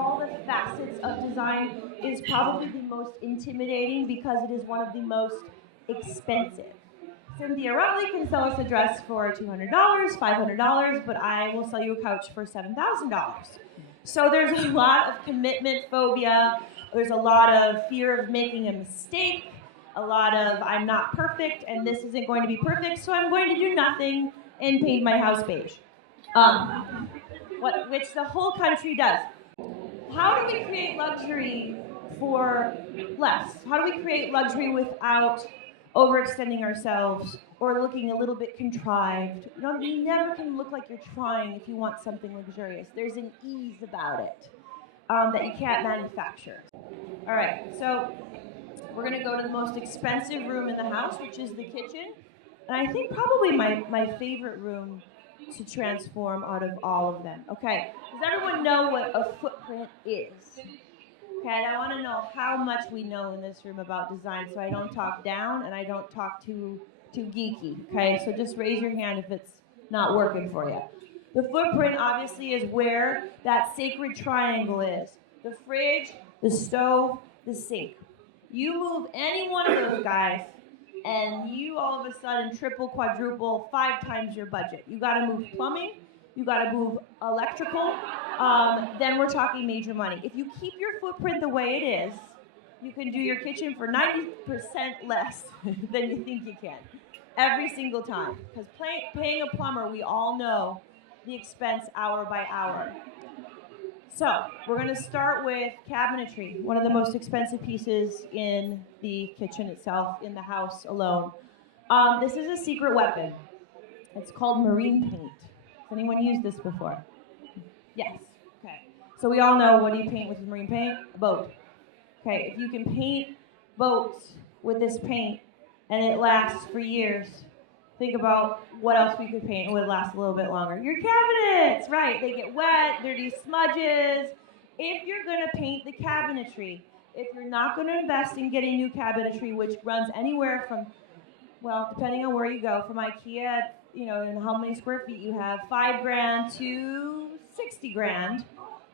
all the facets of design is probably the most intimidating because it is one of the most expensive. Cynthia Rutley can sell us a dress for $200, $500, but I will sell you a couch for $7,000. So there's a lot of commitment phobia. There's a lot of fear of making a mistake. A lot of I'm not perfect and this isn't going to be perfect, so I'm going to do nothing and paint my house beige. Which the whole country does. How do we create luxury for less? How do we create luxury without overextending ourselves or looking a little bit contrived? You never can look like you're trying if you want something luxurious. There's an ease about it that you can't manufacture. All right, so we're going to go to the most expensive room in the house, which is the kitchen. And I think probably my favorite room to transform out of all of them. Okay, does everyone know what a footprint is? Okay, I want to know how much we know in this room about design so I don't talk down and I don't talk too geeky. Okay, so just raise your hand if it's not working for you. The footprint obviously is where that sacred triangle is. The fridge, the stove, the sink. You move any one of those guys, and you all of a sudden triple, quadruple, 5 times your budget. You got to move plumbing, you got to move electrical, then we're talking major money. If you keep your footprint the way it is, you can do your kitchen for 90% less than you think you can, every single time. Because paying a plumber, we all know the expense hour by hour. So, we're going to start with cabinetry, one of the most expensive pieces in the kitchen itself, in the house alone. This is a secret weapon. It's called marine paint. Has anyone used this before? Yes. Okay. So we all know, what do you paint with marine paint? A boat. Okay, if you can paint boats with this paint and it lasts for years, think about what else we could paint and would last a little bit longer. Your cabinets, right? They get wet, dirty smudges. If you're going to paint the cabinetry, if you're not going to invest in getting new cabinetry, which runs anywhere from, well, depending on where you go, from IKEA, and how many square feet you have, $5,000 to $60,000,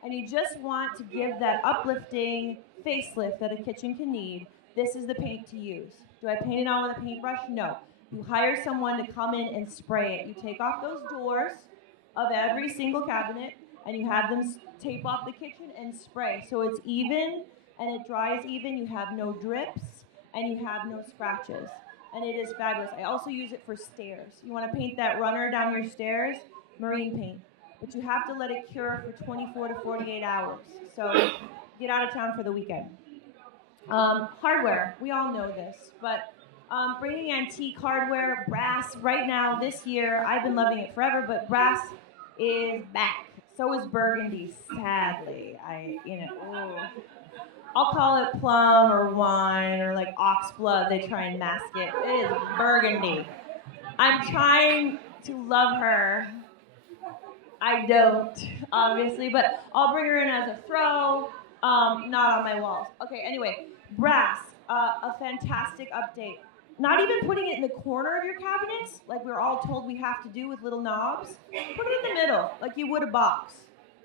and you just want to give that uplifting facelift that a kitchen can need, this is the paint to use. Do I paint it on with a paintbrush? No. You hire someone to come in and spray it. You take off those doors of every single cabinet, and you have them tape off the kitchen and spray. So it's even, and it dries even. You have no drips, and you have no scratches. And it is fabulous. I also use it for stairs. You want to paint that runner down your stairs? Marine paint. But you have to let it cure for 24 to 48 hours. So get out of town for the weekend. Hardware. We all know this, but bringing antique hardware, brass, right now, this year, I've been loving it forever, but brass is back. So is burgundy, sadly. I'll call it plum or wine or like ox blood. They try and mask it. It is burgundy. I'm trying to love her. I don't, obviously, but I'll bring her in as a throw, not on my walls. Okay, anyway, brass, a fantastic update. Not even putting it in the corner of your cabinets, like we're all told we have to do with little knobs. Put it in the middle, like you would a box.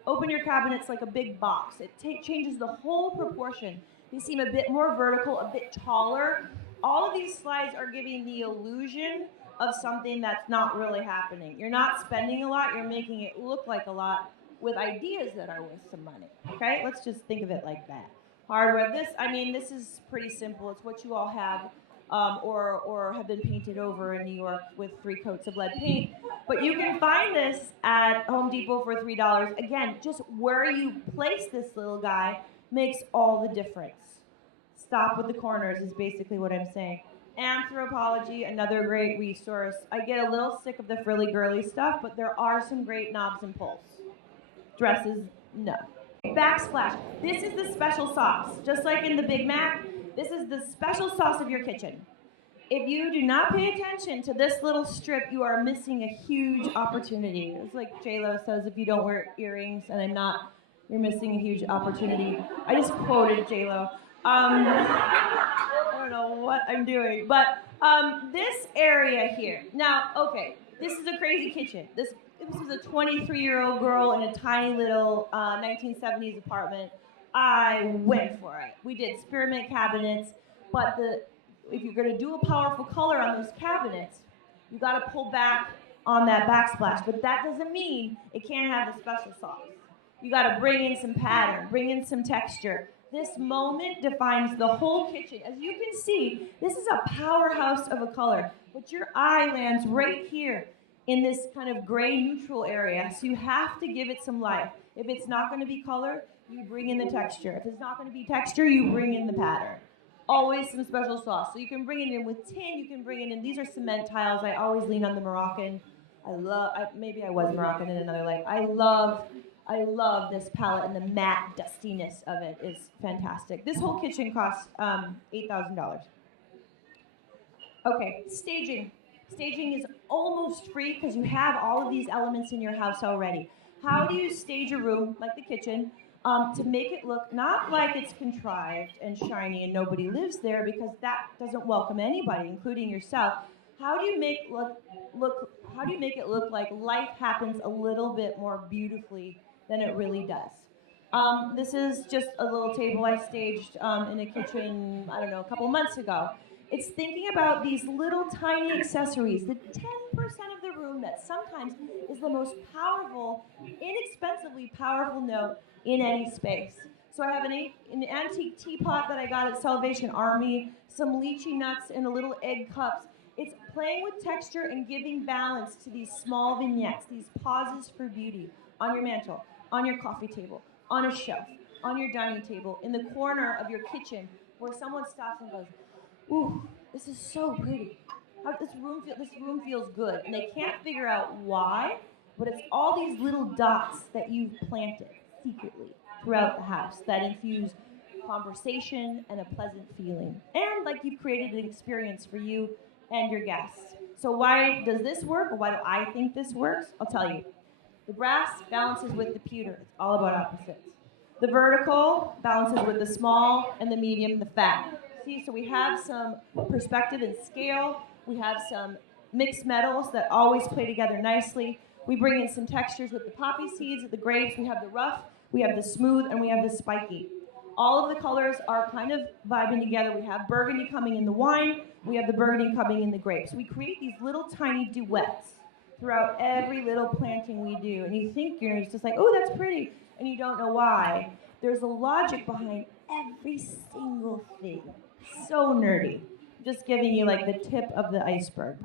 Open your cabinets like a big box. It changes the whole proportion. They seem a bit more vertical, a bit taller. All of these slides are giving the illusion of something that's not really happening. You're not spending a lot, you're making it look like a lot with ideas that are worth some money. Okay, let's just think of it like that. Hardware, this is pretty simple. It's what you all have. Or have been painted over in New York with 3 coats of lead paint. But you can find this at Home Depot for $3. Again, just where you place this little guy makes all the difference. Stop with the corners is basically what I'm saying. Anthropology, another great resource. I get a little sick of the frilly girly stuff, but there are some great knobs and pulls. Dresses, no. Backsplash. This is the special sauce. Just like in the Big Mac, this is the special sauce of your kitchen. If you do not pay attention to this little strip, you are missing a huge opportunity. It's like J-Lo says, if you don't wear earrings, and I'm not, you're missing a huge opportunity. I just quoted J-Lo. I don't know what I'm doing, but this area here. Now, okay, this is a crazy kitchen. this was a 23-year-old girl in a tiny little 1970s apartment, I went for it. We did spearmint cabinets, but if you're going to do a powerful color on those cabinets, you got to pull back on that backsplash. But that doesn't mean it can't have the special sauce. You got to bring in some pattern, bring in some texture. This moment defines the whole kitchen. As you can see, this is a powerhouse of a color, but your eye lands right here in this kind of gray neutral area. So you have to give it some life. If it's not going to be color, you bring in the texture. If it's not going to be texture, you bring in the pattern. Always some special sauce. So you can bring it in with tin, you can bring it in. These are cement tiles. I always lean on the Moroccan. Maybe I was Moroccan in another life. I love this palette, and the matte dustiness of it is fantastic. This whole kitchen costs $8,000. Okay, staging. Staging is almost free because you have all of these elements in your house already. How do you stage a room like the kitchen to make it look not like it's contrived and shiny and nobody lives there, because that doesn't welcome anybody, including yourself? How do you make it look like life happens a little bit more beautifully than it really does? This is just a little table I staged in a kitchen, I don't know, a couple months ago. It's thinking about these little tiny accessories, the 10% of the room that sometimes is the most powerful, inexpensively powerful note in any space. So I have an antique teapot that I got at Salvation Army, some lychee nuts in the little egg cups. It's playing with texture and giving balance to these small vignettes, these pauses for beauty on your mantle, on your coffee table, on a shelf, on your dining table, in the corner of your kitchen, where someone stops and goes, "Ooh, this is so pretty. This room feels good." And they can't figure out why, but it's all these little dots that you've planted secretly throughout the house that infuse conversation and a pleasant feeling. And like you've created an experience for you and your guests. So why does this work, or why do I think this works? I'll tell you. The brass balances with the pewter. It's all about opposites. The vertical balances with the small, and the medium, the fat. See, so we have some perspective and scale. We have some mixed metals that always play together nicely. We bring in some textures with the poppy seeds, the grapes. We have the rough, we have the smooth, and we have the spiky. All of the colors are kind of vibing together. We have burgundy coming in the wine. We have the burgundy coming in the grapes. We create these little tiny duets throughout every little planting we do. And you think you're just like, oh, that's pretty, and you don't know why. There's a logic behind every single thing. So nerdy. Just giving you like the tip of the iceberg.